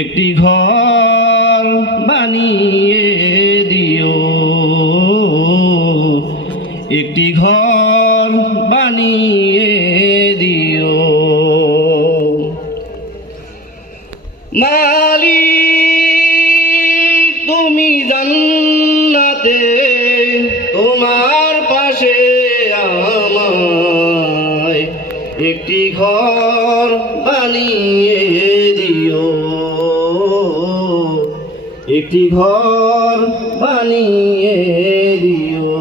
একটি ঘর বানিয়ে দিও, একটি ঘর বানিয়ে দিও। মালিক তুমি জান্নাতে তোমার পাশে আমায় একটি ঘর বানিয়ে দিও, একটি ঘর বানিয়ে দিও।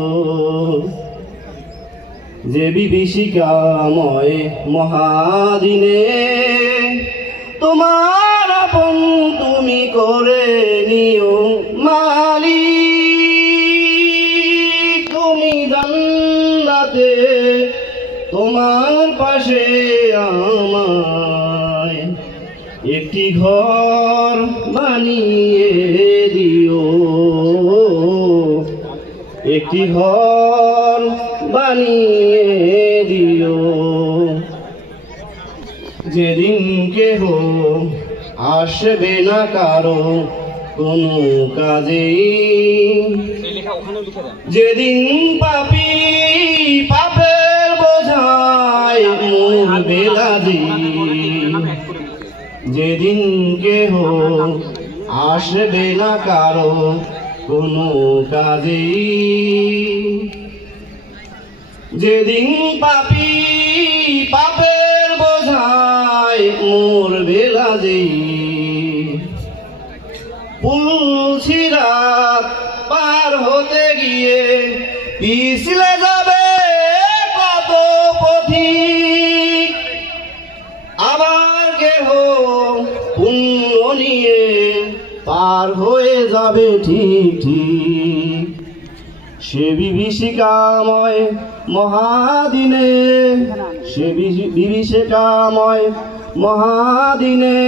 যে বিভীষিকাময় মহাদিনে তোমার আপন তুমি করে নিও। মালিক তুমি জান্নাতে তোমার পাশে আমায় একটি ঘর বানিয়ে দিও, একটি ঘর বানিয়ে দিও। যেদিন কেহ আসবে না কারো কোনো কাজেই, যেদিন পাপী পাপের বোঝায় মরবে লাজি, যেদিন কেহ আসবে না কারো কোনো কাজেই, যেদিন পাপী পাপের বোঝায় মরবে লাজি। পুলসিরাত পার হতে গিয়ে পিছলে যাবে কত পথিক, আবার কেহ পুণ্য নিয়ে পার হয়ে যাবে ঠিক ঠিক। সে বিভীষিকাময় মহাদিনে, সে বিভীষিকাময় মহাদিনে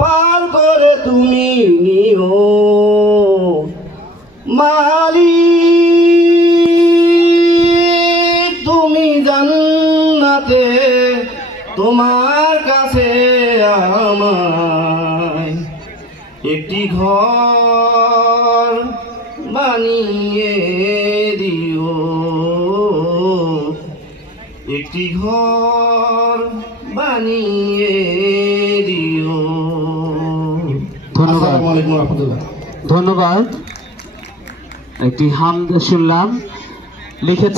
পার করে তুমি নিও। মালিক তুমি জান্নাতে তোমার কাছে আমায় একটি ঘর বানিয়ে দিও, একটি ঘর বানিয়ে দিও। ধন্যবাদ, ধন্যবাদ। একটি হামদ শুনলাম, লিখেছে